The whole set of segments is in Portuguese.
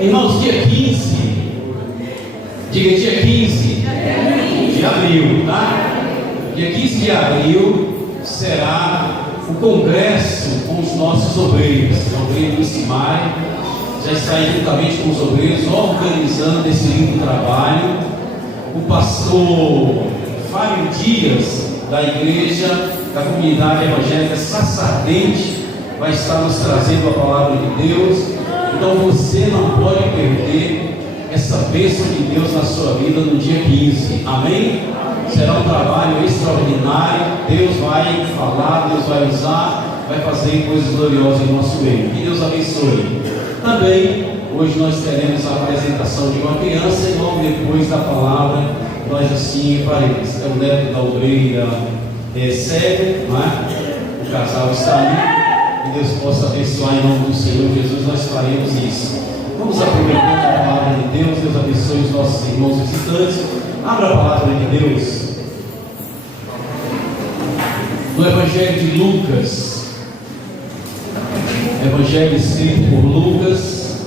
Irmãos, dia 15, diga dia 15 de abril, tá? Dia 15 de abril será o congresso com os nossos obreiros. O obreiro do CIMAI já está aí juntamente com os obreiros organizando esse lindo trabalho. O pastor Fábio Dias, da igreja da comunidade evangélica Sassardente, vai estar nos trazendo a palavra de Deus. Então você não pode perder essa bênção de Deus na sua vida no dia 15, amém? Será um trabalho extraordinário. Deus vai falar, Deus vai usar, vai fazer coisas gloriosas em nosso meio. Que Deus abençoe. Também, hoje nós teremos a apresentação de uma criança e logo depois da palavra, nós assim faremos. É o neto da obreira Célia, não é? O casal está ali. Que Deus possa abençoar em nome do Senhor Jesus, nós faremos isso. Vamos aproveitar a palavra de Deus. Deus abençoe os nossos irmãos visitantes. Abra a palavra de Deus no Evangelho de Lucas, Evangelho escrito por Lucas,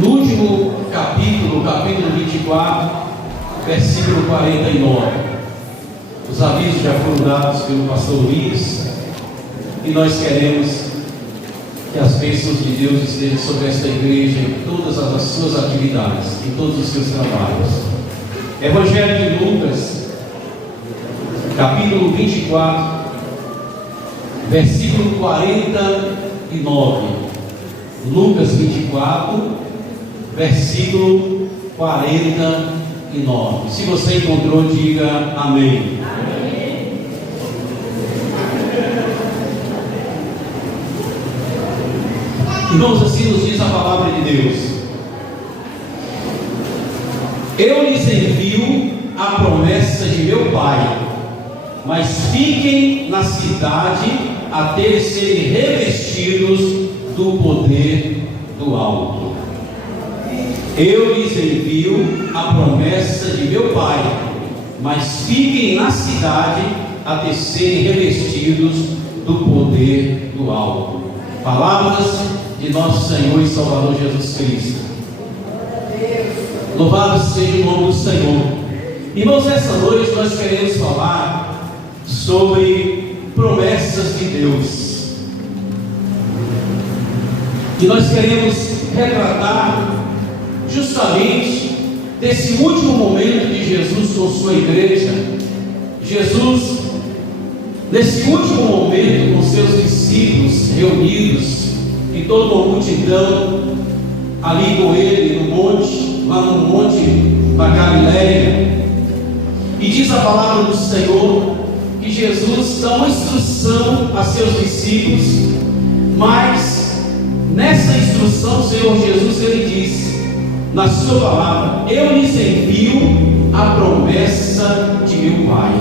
no último capítulo, capítulo 24, versículo 49. Os avisos já foram dados pelo pastor Luiz e nós queremos que as bênçãos de Deus estejam sobre esta igreja em todas as suas atividades, em todos os seus trabalhos. Evangelho de Lucas, capítulo 24, versículo 49. Lucas 24, versículo 49. Se você encontrou, diga amém. Irmãos, assim nos diz a palavra de Deus: eu lhes envio a promessa de meu Pai, mas fiquem na cidade até eles serem revestidos do poder do alto. Eu lhes envio a promessa de meu Pai, mas fiquem na cidade até serem revestidos do poder do alto. Palavras de nosso Senhor e Salvador Jesus Cristo. Louvado seja o nome do Senhor. Irmãos, nessa noite nós queremos falar sobre promessas de Deus. E nós queremos retratar justamente desse último momento de Jesus com sua igreja. Jesus, nesse último momento com seus discípulos reunidos, e toda uma multidão ali com ele no monte, lá no monte da Galileia. E diz a palavra do Senhor que Jesus dá uma instrução a seus discípulos, mas nessa instrução o Senhor Jesus ele diz na sua palavra: eu lhes envio a promessa de meu Pai.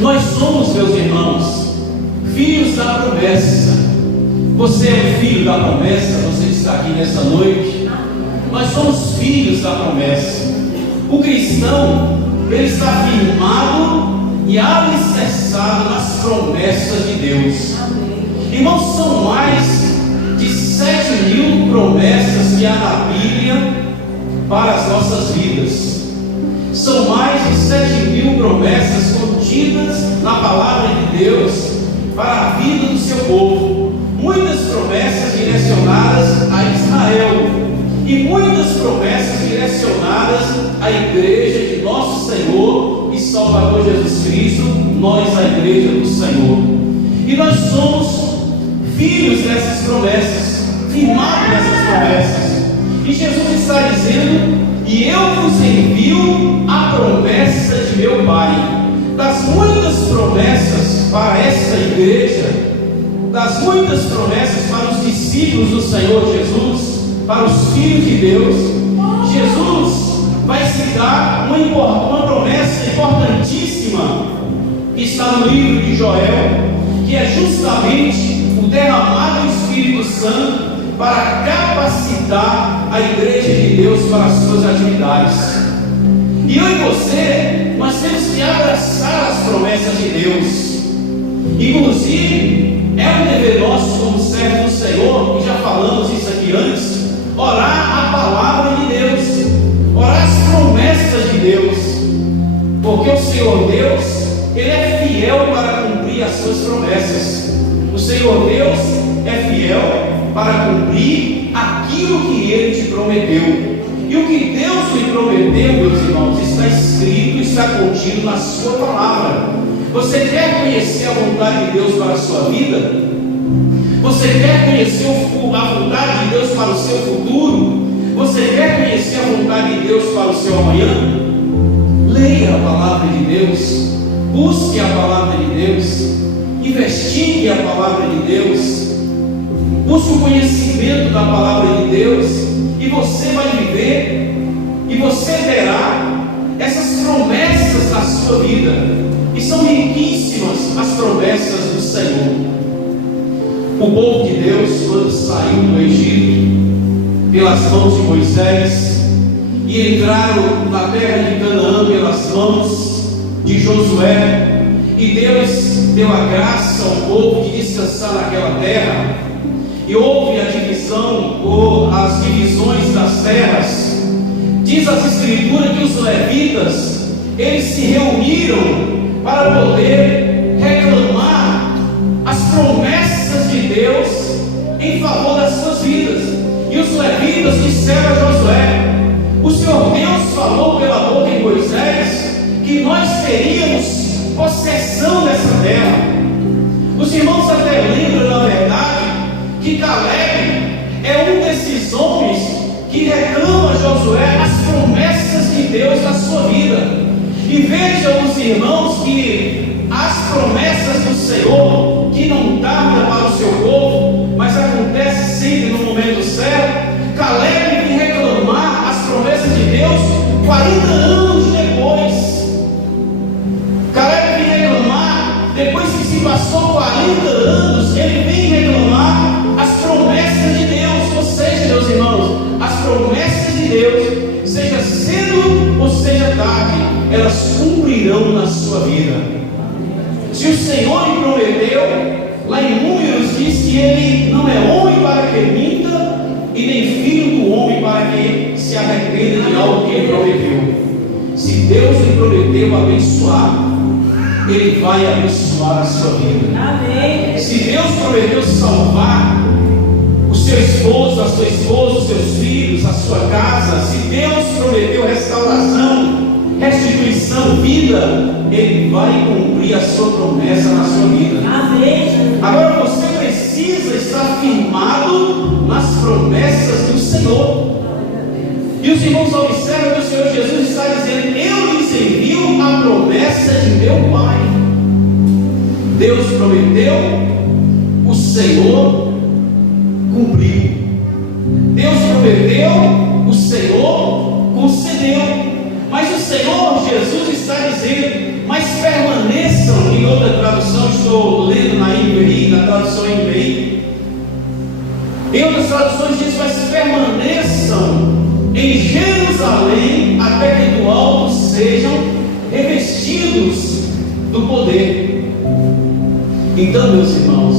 Nós somos, meus irmãos, filhos da promessa. Você é filho da promessa, você está aqui nessa noite. Nós somos filhos da promessa. O cristão, ele está firmado e alicerçado nas promessas de Deus. Irmãos, são mais de 7.000 promessas que há na Bíblia para as nossas vidas. São mais de 7.000 promessas contidas na palavra de Deus para a vida do seu povo. Muitas promessas direcionadas a Israel e muitas promessas direcionadas à igreja de nosso Senhor e Salvador Jesus Cristo, nós a igreja do Senhor. E nós somos filhos dessas promessas, firmados nessas promessas. E Jesus está dizendo: e eu vos envio a promessa de meu Pai. Das muitas promessas para esta igreja, das muitas promessas para os discípulos do Senhor Jesus, para os filhos de Deus, Jesus vai citar uma promessa importantíssima que está no livro de Joel, que é justamente o derramar do Espírito Santo para capacitar a igreja de Deus para as suas atividades. E eu e você, nós temos que abraçar as promessas de Deus. Inclusive, é um dever nosso como servos do Senhor, e já falamos falamos isso aqui antes, orar a palavra de Deus, orar as promessas de Deus, porque o Senhor Deus, Ele é fiel para cumprir as suas promessas. O Senhor Deus é fiel para cumprir aquilo que Ele te prometeu. E o que Deus lhe prometeu, meus irmãos, está escrito, está contido na sua palavra. Você quer conhecer a vontade de Deus para a sua vida? Você quer conhecer a vontade de Deus para o seu futuro? Você quer conhecer a vontade de Deus para o seu amanhã? Leia a palavra de Deus, busque a palavra de Deus, investigue a palavra de Deus, busque o conhecimento da palavra de Deus, e você vai viver, e você terá essas promessas na sua vida, e são riquíssimas as promessas do Senhor. O povo de Deus, quando saiu do Egito, pelas mãos de Moisés, e entraram na terra de Canaã pelas mãos de Josué, e Deus deu a graça ao povo de descansar naquela terra, e houve a divisão, ou as divisões das terras. Diz as Escrituras que os levitas, eles se reuniram para poder reclamar as promessas de Deus em favor das suas vidas. E os levitas disseram a Josué: o Senhor Deus falou pela boca de Moisés que nós teríamos possessão dessa terra. Os irmãos até lembram, na verdade, que Caleb é um desses homens que reclama a Josué as promessas de Deus na sua vida. E vejam os irmãos que as promessas do Senhor, que não tarda para o seu povo, mas acontece sempre no momento certo, Caleb vem reclamar as promessas de Deus 40 anos depois. Caleb vem reclamar, depois que se passou 40 anos, ele vem reclamar as promessas de Deus. Ou seja, meus irmãos, as promessas de Deus, seja cedo ou seja tarde, elas cumprirão na sua vida. Se o Senhor lhe prometeu, lá em Números diz que Ele não é homem para que minta, e nem filho do homem para que se arrependa de algo que Ele prometeu. Se Deus lhe prometeu abençoar, Ele vai abençoar a sua vida. Amém. Se Deus prometeu salvar o seu esposo, a sua esposa, os seus filhos, a sua casa, se Deus prometeu restauração, restituição, vida, Ele vai cumprir a sua promessa na sua vida. Amém. Agora você precisa estar firmado nas promessas do Senhor. E os irmãos observam que o Senhor Jesus está dizendo: eu lhes envio a promessa de meu Pai. Deus prometeu, o Senhor cumpriu. Deus prometeu, o Senhor concedeu. Mas o Senhor Jesus está dizendo: mas permaneçam. Em outra tradução, estou lendo na NVI, na tradução NVI. Em outras traduções diz: mas permaneçam em Jerusalém até que do alto sejam revestidos do poder. Então, meus irmãos,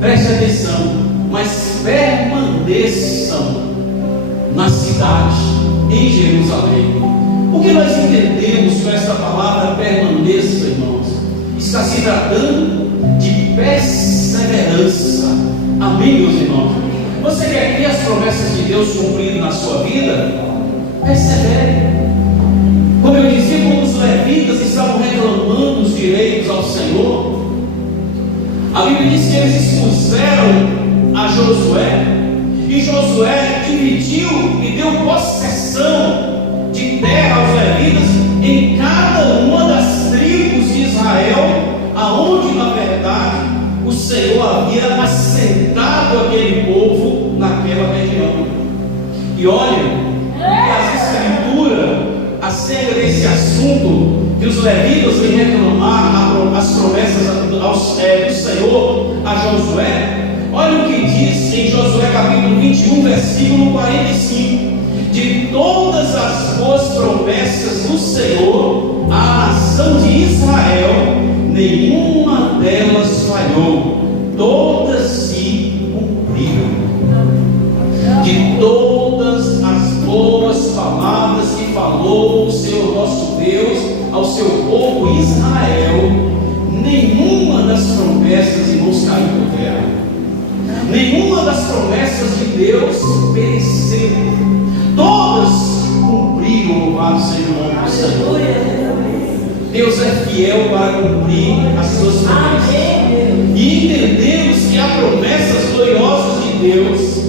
preste atenção, mas permaneçam na cidade, em Jerusalém. O que nós entendemos com essa palavra permaneça, irmãos? Está se tratando de perseverança. Amém, meus irmãos? Você quer ter as promessas de Deus cumpridas na sua vida? Persevere. Como eu dizia, quando os levitas estavam reclamando os direitos ao Senhor, a Bíblia diz que eles expuseram a Josué, e Josué dividiu e deu possessão de terra aos levitas em cada uma das tribos de Israel, aonde na verdade o Senhor havia assentado aquele povo naquela região. E olha, as Escrituras acerca desse assunto, que os levitas vêm reclamar as promessas do Senhor a Josué. Olha o que diz em Josué capítulo 21, versículo 45: de todas as boas promessas do Senhor à nação de Israel, nenhuma delas falhou, todas se cumpriram. palavras que falou o Senhor nosso Deus ao seu povo Israel, nenhuma das promessas, irmãos, caiu por terra. Nenhuma das promessas de Deus pereceu. Todas cumpriram, louvado seja o nome do Senhor. Deus é fiel para cumprir as suas promessas. E entendemos que há promessas gloriosas de Deus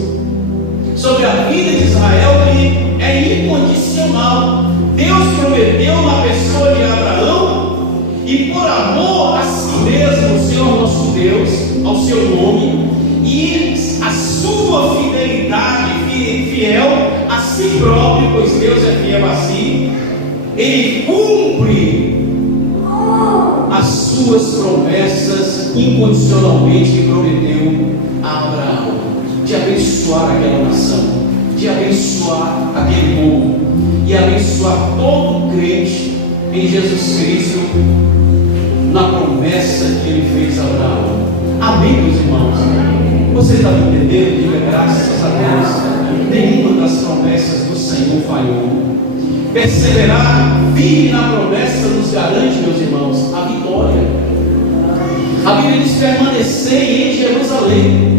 sobre a vida de Israel que é incondicional. Deus prometeu na pessoa de Abraão, e por amor a si mesmo, o Senhor nosso Deus, ao seu nome, e a sua fidelidade, fiel a si próprio, pois Deus é fiel a si, Ele cumpre as suas promessas incondicionalmente que prometeu a Abraão, de abençoar aquela nação, de abençoar aquele povo e abençoar todo crente em Jesus Cristo, na promessa que Ele fez a Abraão. Amém, meus irmãos? Você está me entendendo? Diga graças a Deus. Nenhuma das promessas do Senhor falhou. Perseverar firme na promessa nos garante, meus irmãos, a vitória. A Bíblia diz: permanecer em Jerusalém.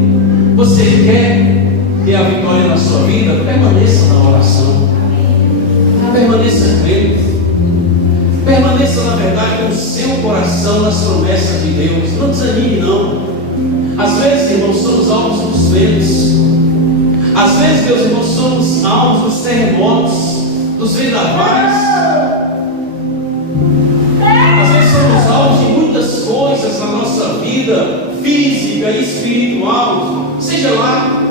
Você quer ter a vitória na sua vida? Permaneça na oração, permaneça crendo, permaneça na verdade com o seu coração nas promessas de Deus. Não desanime, não. Às vezes, irmãos, somos alvos dos ventos. Às vezes, meus irmãos, somos alvos dos terremotos, dos vendavais. Às vezes somos alvos de muitas coisas na nossa vida física e espiritual, seja lá.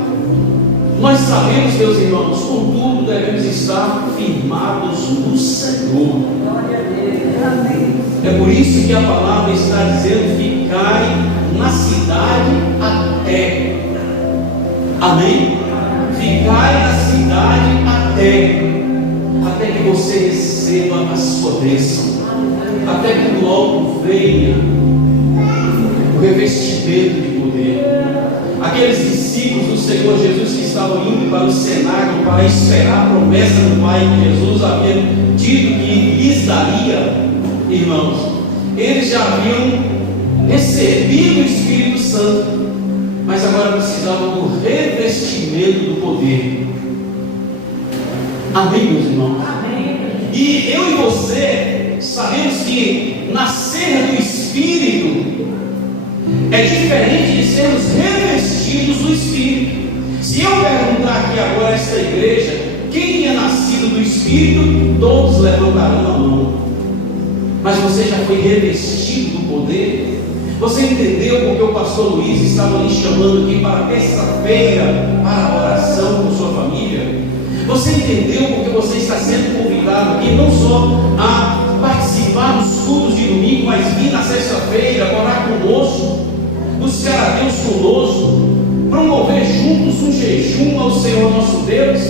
Nós sabemos, meus irmãos, contudo devemos estar firmados no Senhor. É por isso que a palavra está dizendo: ficai na cidade até. Amém? Ficai na cidade até que você receba a sua bênção, até que logo venha o revestimento de poder. Aqueles discípulos do Senhor Jesus que estavam indo para o cenáculo para esperar a promessa do Pai que Jesus havia dito que lhes daria, irmãos, eles já haviam recebido o Espírito Santo, mas agora precisavam do revestimento do poder. Amém, meus irmãos? Amém. E eu e você sabemos que nascer do Espírito é diferente de sermos revestidos do Espírito. Se eu perguntar aqui agora a esta igreja quem é nascido do Espírito, todos levantarão a mão. Mas você já foi revestido do poder? Você entendeu porque o pastor Luiz estava lhe chamando aqui para terça-feira para a oração com sua família? Você entendeu porque você está sendo convidado aqui não só a participar dos cultos de domingo, mas vir na sexta-feira, orar conosco, buscar a Deus conosco, promover juntos um jejum ao Senhor nosso Deus?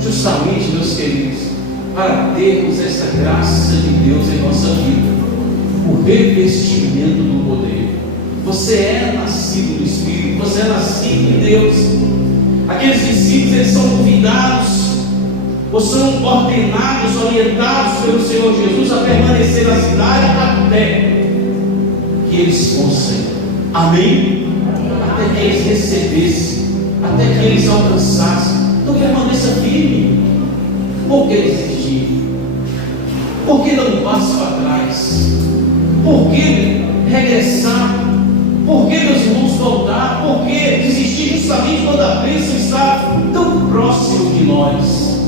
Justamente, meus queridos, para termos essa graça de Deus em nossa vida, o revestimento do poder. Você é nascido do Espírito, você é nascido de Deus. Aqueles discípulos, eles são convidados, ou são ordenados, orientados pelo Senhor Jesus a permanecer na cidade até que eles fossem. Amém? Até que eles recebessem, até que eles alcançassem. Então permaneça firme. Por que desistir? Por que dar um passo para trás? Por que regressar? Por que, meus irmãos, voltar? Por que desistir justamente quando a bênção está tão próximo de nós?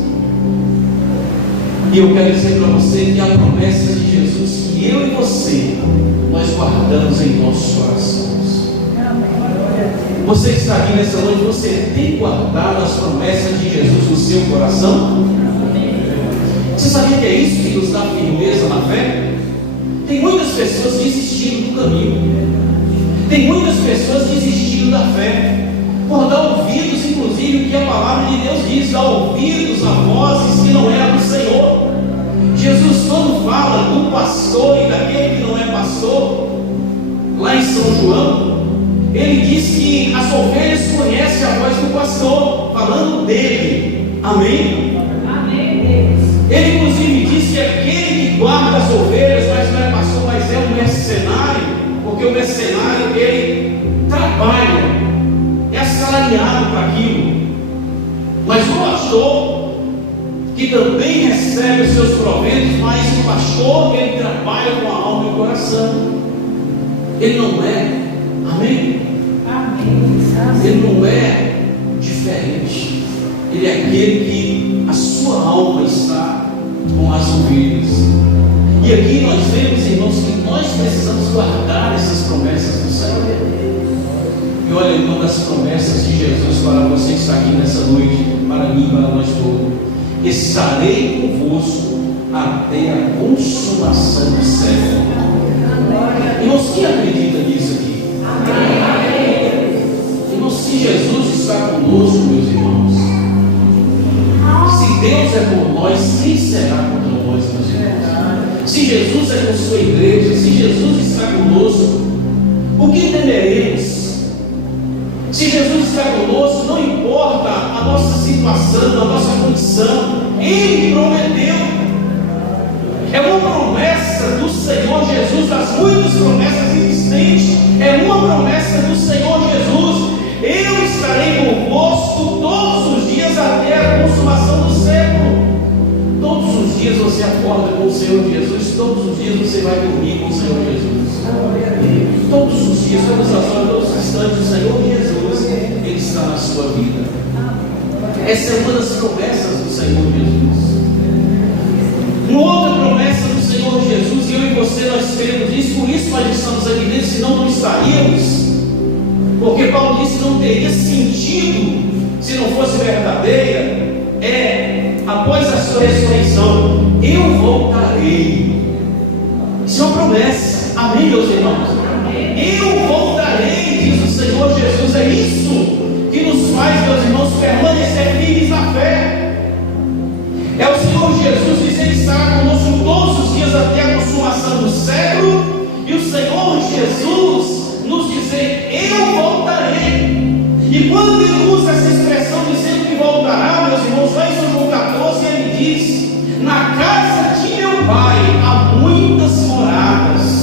E eu quero dizer para você que a promessa de Jesus, que eu e você, nós guardamos em nossos corações. Você que está aqui nessa noite, você tem guardado as promessas de Jesus no seu coração? Você sabia que é isso que nos dá firmeza na fé? Tem muitas pessoas desistindo do caminho. Tem muitas pessoas desistindo da fé, por dar ouvidos, inclusive, o que a palavra de Deus diz: dar ouvidos a vozes que não é a do Senhor. Jesus, quando fala do pastor e daquele que não é pastor, lá em São João, ele diz que as ovelhas conhecem a voz do pastor, falando dele. Amém? Amém. Ele inclusive diz que aquele que guarda as ovelhas, mas não é pastor, mas é um mercenário, porque o mercenário, ele trabalha, é assalariado para aquilo. Mas o pastor, que também recebe os seus proventos, mas o pastor, ele trabalha com a alma e o coração. Ele não é, amém? Ele não é diferente. Ele é aquele que a sua alma está com as ovelhas. E aqui nós vemos, irmãos, que nós precisamos guardar essas promessas do Senhor. E olha, uma das promessas de Jesus para você que está aqui nessa noite, para mim e para nós todos: estarei convosco até a consumação do século. Irmãos, quem acredita nisso aqui? Irmãos, se Jesus está conosco, meus irmãos, se Deus é por nós, quem será contra nós, meus irmãos? Se Jesus é por sua igreja, se Jesus está conosco, o que temeremos? Se Jesus está conosco, não importa a nossa situação, a nossa condição, Ele prometeu. É uma promessa do Senhor Jesus, das muitas promessas existentes, é uma promessa do Senhor Jesus: eu estarei convosco todos os dias até a consumação do século. Todos os dias você acorda com o Senhor Jesus, todos os dias você vai dormir com o Senhor Jesus. Todos os dias, todas as horas, todos os instantes, o Senhor Jesus, Ele está na sua vida. Essa é uma das promessas do Senhor Jesus. Uma outra promessa do Senhor Jesus, e eu e você nós temos isso, por isso nós estamos aqui dentro, senão não estaríamos. Porque Paulo disse que não teria sentido se não fosse verdadeira. Após a sua ressurreição, eu voltarei. Isso é uma promessa, amém, meus irmãos? Eu voltarei, diz o Senhor Jesus. É isso que nos faz, meus irmãos, permanecer firmes na fé. É o Senhor Jesus dizer que estará conosco todos os dias até a consumação do século, e o Senhor Jesus nos dizer: eu voltarei. E quando Ele usa essa expressão dizendo que voltará, meus irmãos, lá em São João 14, Ele diz: na casa de meu Pai há muitas moradas.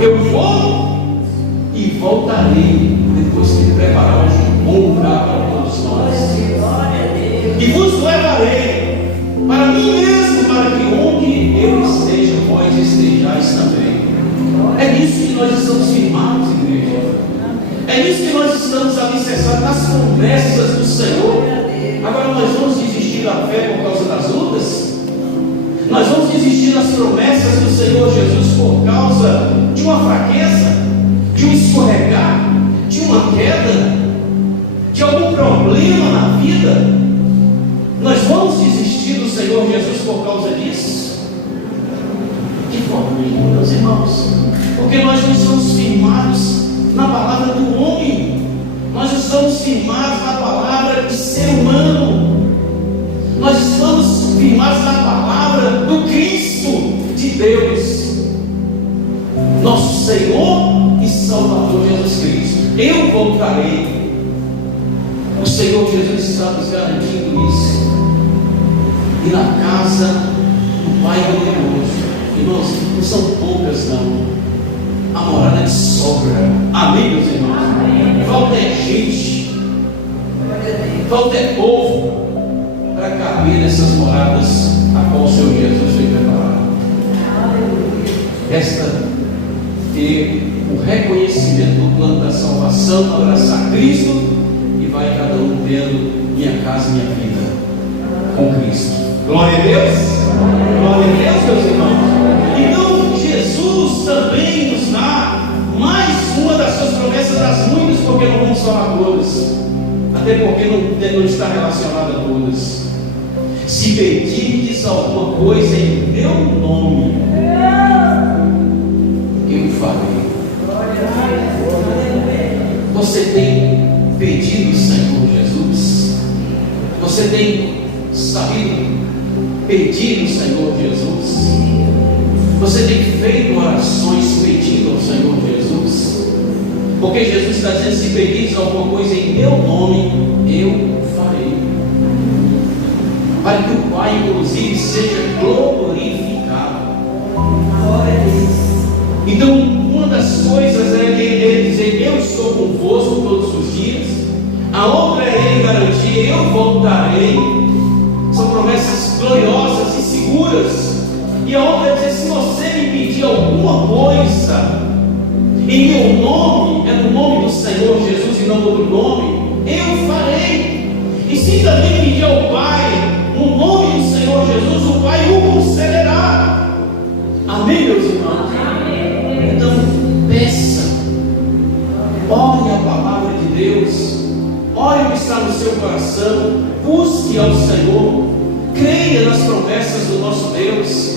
Eu vou e voltarei, depois que preparar um bom lugar para todos nós. E vos levarei para mim mesmo, para que onde eu esteja, vós estejais também. É nisso que nós estamos firmados, igreja. É nisso que nós estamos alicerçados, nas promessas do Senhor. Agora nós vamos desistir da fé por causa das lutas? Nós vamos desistir das promessas do Senhor Jesus por causa de uma fraqueza, de um escorregar, de uma queda, de algum problema na vida? Nós vamos desistir do Senhor Jesus por causa disso? De forma nenhuma, meus irmãos, porque nós não estamos firmados na palavra do homem, nós estamos firmados na palavra de ser humano, nós estamos firmados na palavra do Cristo de Deus, nosso Senhor e Salvador Jesus Cristo. Eu voltarei. O Senhor Jesus está nos garantindo isso. E na casa do Pai glorioso, irmãos, não são poucas não, a morada de sobra. Amém, meus irmãos? Amém. Falta é gente, falta é povo para caber nessas moradas a qual o Senhor Jesus foi preparado. Resta ter o reconhecimento do plano da salvação, abraçar Cristo, e vai cada um tendo minha casa, minha vida com Cristo. Glória a Deus! Glória a Deus, meus irmãos! Então Jesus também nos dá mais uma das suas promessas, das muitas, porque não vamos falar todas, até porque não está relacionada a todas. Se pedirdes alguma coisa em meu nome, eu farei. Você tem pedido ao Senhor Jesus? Você tem sabido pedir ao Senhor Jesus? Você tem feito orações pedindo ao Senhor Jesus? Porque Jesus está dizendo: se pedires alguma coisa em meu nome, eu farei. para que o Pai, inclusive, seja glorificado. Glória a Deus. Então, uma das coisas é Ele dizer: eu estou convosco todos os dias. A outra é Ele garantir: eu voltarei. São promessas gloriosas e seguras. E a outra é dizer: se você me pedir alguma coisa em meu nome, é no nome do Senhor Jesus e não outro nome, eu farei. E se também pedir ao Pai no nome do Senhor Jesus, o Pai o concederá. Amém, meus irmãos? Amém. Então, peça, ore a palavra de Deus, ore o que está no seu coração, busque ao Senhor, creia nas promessas do nosso Deus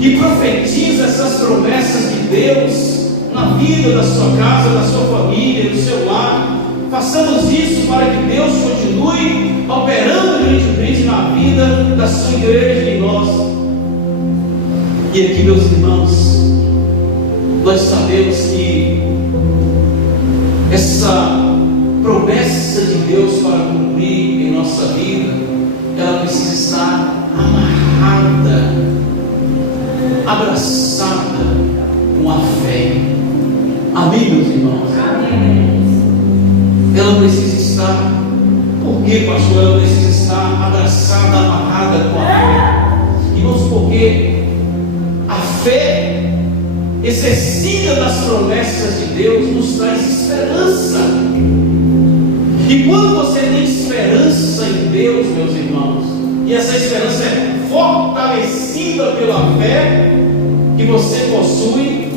e profetiza essas promessas de Deus na vida da sua casa, da sua família, do seu lar. Façamos isso para que Deus continue operando grandemente na vida da sua igreja e em nós. E aqui, meus irmãos, nós sabemos que essa promessa de Deus para cumprir em nossa vida, ela precisa estar amarrada, abraçada com a fé. Amém, meus irmãos? Amém. Ela precisa estar, por que, pastor? Ela precisa estar abraçada, amarrada com a fé. Irmãos, porque a fé exercida das promessas de Deus nos traz esperança. E quando você tem esperança em Deus, meus irmãos, e essa esperança é fortalecida pela fé que você possui,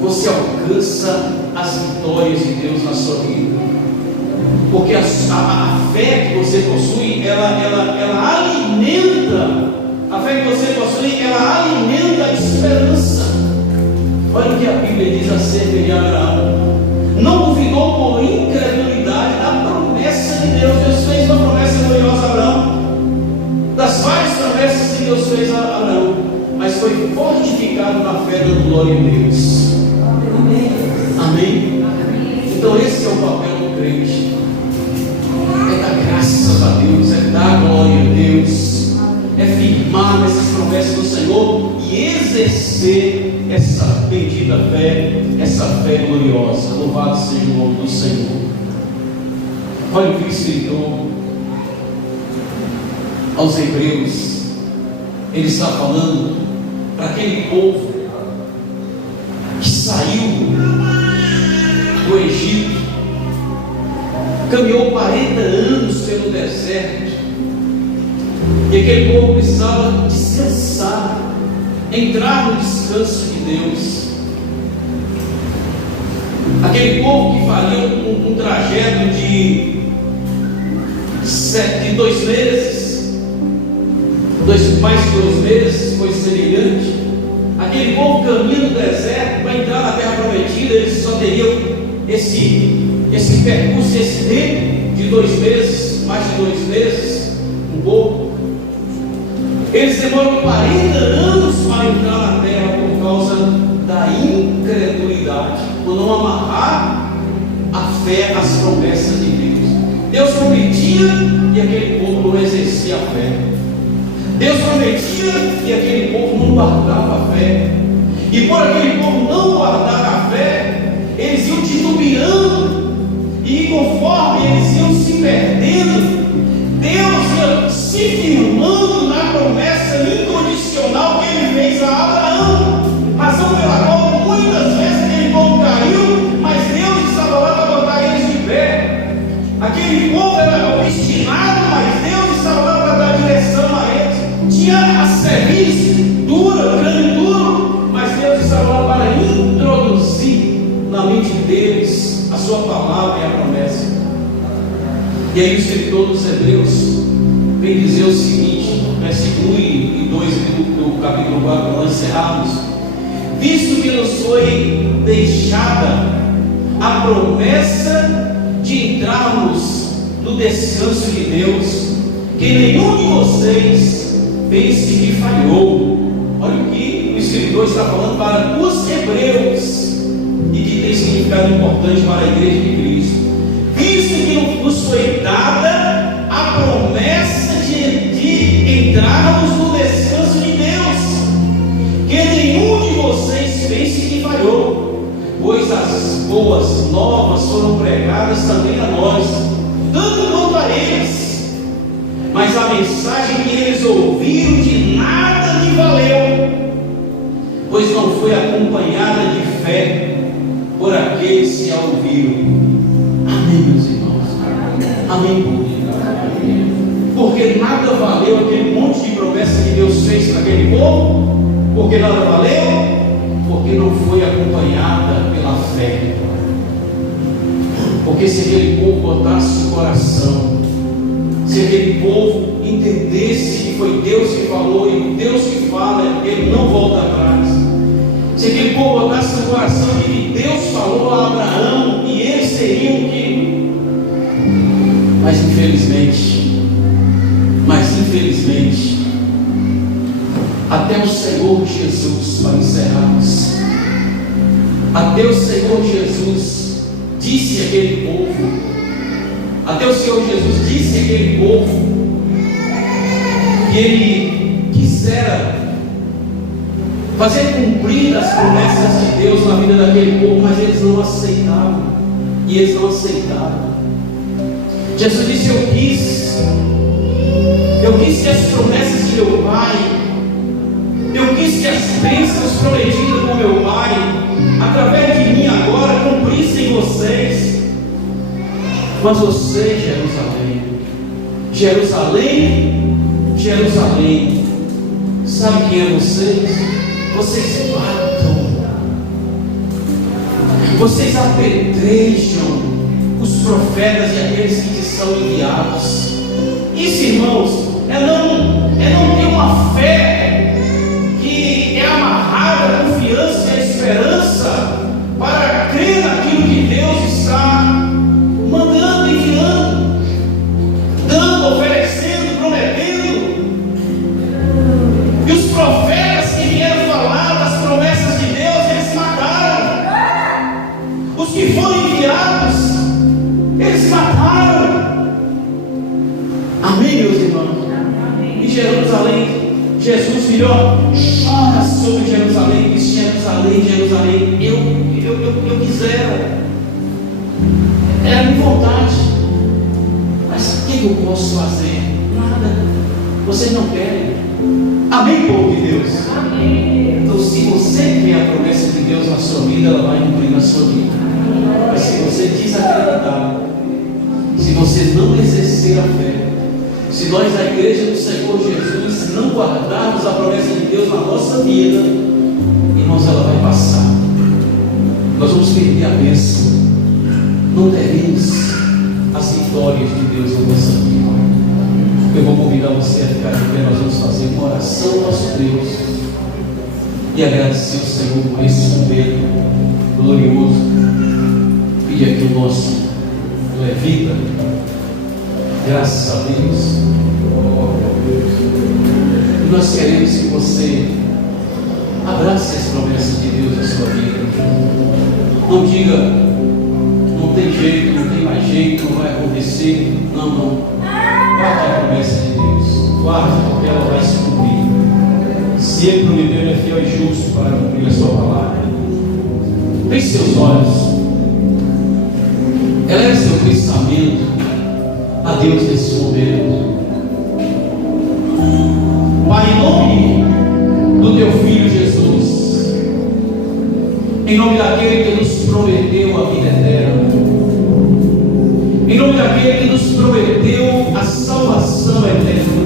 você alcança as vitórias de Deus na sua vida. Porque a fé que você possui, ela alimenta, a fé que você possui, ela alimenta a esperança. Olha o que a Bíblia diz acerca de Abraão: não duvidou por incredulidade da promessa de Deus. Deus fez uma promessa gloriosa a Abraão, das várias promessas que Deus fez a Abraão, mas foi fortificado na fé, dando glória a Deus. Amém? Então esse é o papel do crente: é dar graças a Deus, é dar glória a Deus, é firmar nessas promessas do Senhor e exercer essa bendita fé, essa fé gloriosa. Louvado seja o nome do Senhor. Olha o que o escritor aos Hebreus, ele está falando para aquele povo que saiu do Egito, caminhou 40 anos pelo deserto, e aquele povo precisava descansar, entrar no descanso de Deus. Aquele povo que faria um trajeto de 2 meses, mais de 2 meses, coisa semelhante. Aquele povo caminha no deserto para entrar na terra prometida, eles só teriam esse percurso, esse tempo de 2 meses, mais de 2 meses, um pouco. Eles demoram 40 anos para entrar na terra por causa da incredulidade, por não amarrar a fé às promessas de Deus. Deus prometia e aquele povo não exercia a fé. Deus prometia e aquele povo não guardava a fé. E por aquele povo não guardar a fé, eles iam titubeando, e conforme eles iam se perdendo, Deus ia se firmando na promessa incondicional que Ele fez a Abraão, razão pela qual muitas vezes aquele povo caiu, mas Deus estava lá para botar eles de pé. Aquele povo era obstinado, mas Deus estava lá para dar direção a eles. Tinha a cerviz dura, crânio duro, mas Deus estava lá para introduzir na mente deles a sua palavra e a promessa. E aí o escritor dos Hebreus vem dizer o seguinte, versículo 1 e 2 do capítulo 4, para nós encerrarmos: visto que nos foi deixada a promessa de entrarmos no descanso de Deus, que nenhum de vocês pense que falhou. Olha o que o escritor está falando para os hebreus, e que tem significado importante para a igreja de Cristo. Visto que nos foi dada a promessa de entrarmos no descanso de Deus. Que nenhum de vocês pense que falhou, pois as boas novas foram pregadas também a nós, tanto quanto a eles. Mas a mensagem que eles ouviram de nada lhe valeu, pois não foi acompanhada de fé por aqueles que a ouviram. Amém, meus irmãos? Amém, povo? Porque nada valeu aquele monte de promessas que Deus fez para aquele povo. Porque nada valeu? Porque não foi acompanhada pela fé. Porque se aquele povo botasse o coração, se aquele povo entendesse que foi Deus que falou, e Deus que fala, ele não volta atrás. Se aquele povo botasse no coração de que Deus falou a Abraão e eles seriam que. Mas infelizmente, até o Senhor Jesus, para encerrarmos, até o Senhor Jesus disse àquele povo, até o Senhor Jesus disse àquele povo que Ele quisera fazer cumprir as promessas de Deus na vida daquele povo, mas eles não aceitavam, e eles não aceitaram. Jesus disse: eu quis que as promessas de meu Pai, eu quis que as bênçãos prometidas por meu Pai, através de mim agora, cumprissem vocês. Mas vocês, Jerusalém, sabe quem é vocês? Vocês matam, vocês apedrejam os profetas e aqueles que são enviados. Isso, irmãos, é não ter uma fé que é amarrada à confiança e à esperança para crer naquilo que Deus está mandando, enviando, dando, oferecendo, prometendo. E os profetas que vieram falar das promessas de Deus, eles mataram. Os que foram enviados, eles mataram. Amém, meus irmãos? Em Jerusalém, Jesus virou, chora sobre Jerusalém, diz: Jerusalém, eu quisera, era a minha vontade, mas o que eu posso fazer? Nada, vocês não querem. Amém, povo de Deus? Amém. Então, se você quer a promessa de Deus na sua vida, ela vai cumprir na sua vida. Mas se você desacreditar, se você não exercer a fé, se nós, a igreja do Senhor Jesus, não guardarmos a promessa de Deus na nossa vida, irmãos, ela vai passar. Nós vamos perder a bênção. Não teremos as vitórias de Deus na nossa vida. Eu vou convidar você a ficar de pé. Nós vamos fazer uma oração ao nosso Deus e agradecer ao Senhor por esse momento glorioso. Pedir aqui o nosso levita. Graças a Deus. E nós queremos que você abrace as promessas de Deus na sua vida. Não diga: não tem jeito, não tem mais jeito, não vai acontecer. Não. Guarde a promessa de Deus. Guarde, porque ela vai se cumprir. Se Ele prometeu, Ele é fiel e justo para cumprir a sua palavra. Feche seus olhos. Eleve seu pensamento a Deus nesse momento. Pai, em nome do Teu Filho Jesus, em nome daquele que nos prometeu a vida eterna, em nome daquele que nos prometeu a salvação eterna,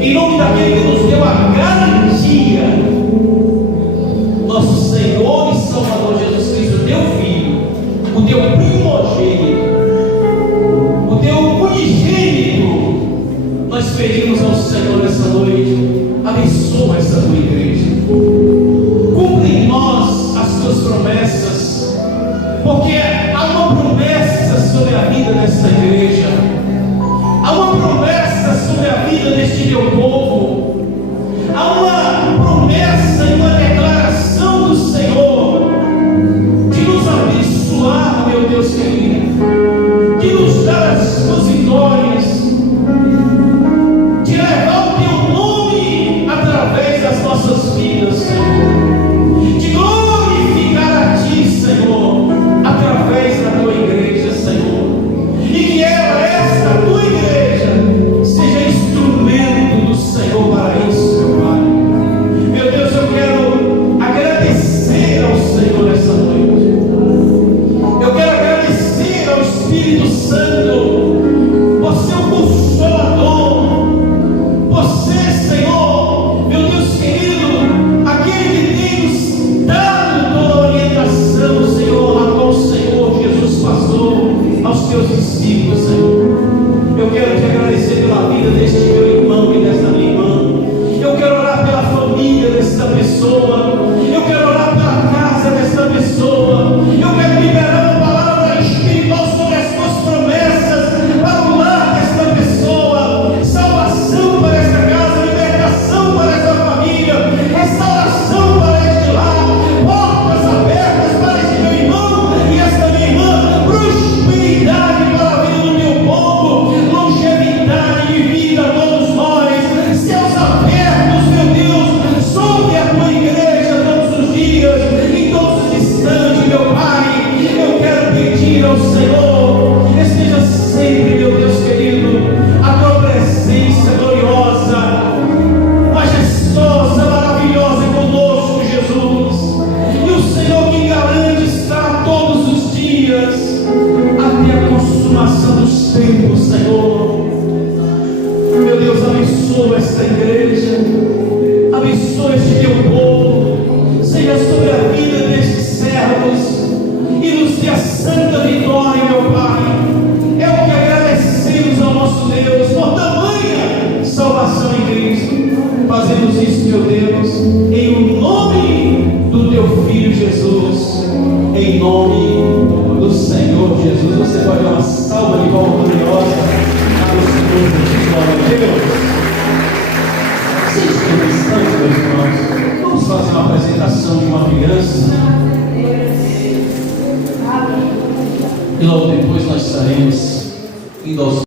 em nome daquele que nos deu a garantia, nosso Senhor e Salvador Jesus Cristo, Teu Filho, o Teu primogênito, o Teu unigênito, nós pedimos ao Senhor nessa noite: abençoa essa Tua igreja, cumpre em nós as Tuas promessas, porque há uma promessa sobre a vida desta igreja, há uma promessa sobre a vida deste Teu povo, há uma promessa e uma declaração do Senhor de nos abençoar, meu Deus querido, de nos dar as Tuas vitórias, de levar o igreja, abençoa este teu povo, seja sobre a vida destes servos, e nos dê a santa vitória, meu Pai. É o que agradecemos ao nosso Deus por tamanha salvação em Cristo. Fazemos isso, meu Deus, em o nome do teu Filho Jesus, em nome do Senhor Jesus. Você pode dar uma salva de palmas gloriosa ao Senhor Jesus. Glória a Deus. Sente por um instante, meus irmãos. Vamos fazer uma apresentação de uma criança. E logo depois nós estaremos indo aos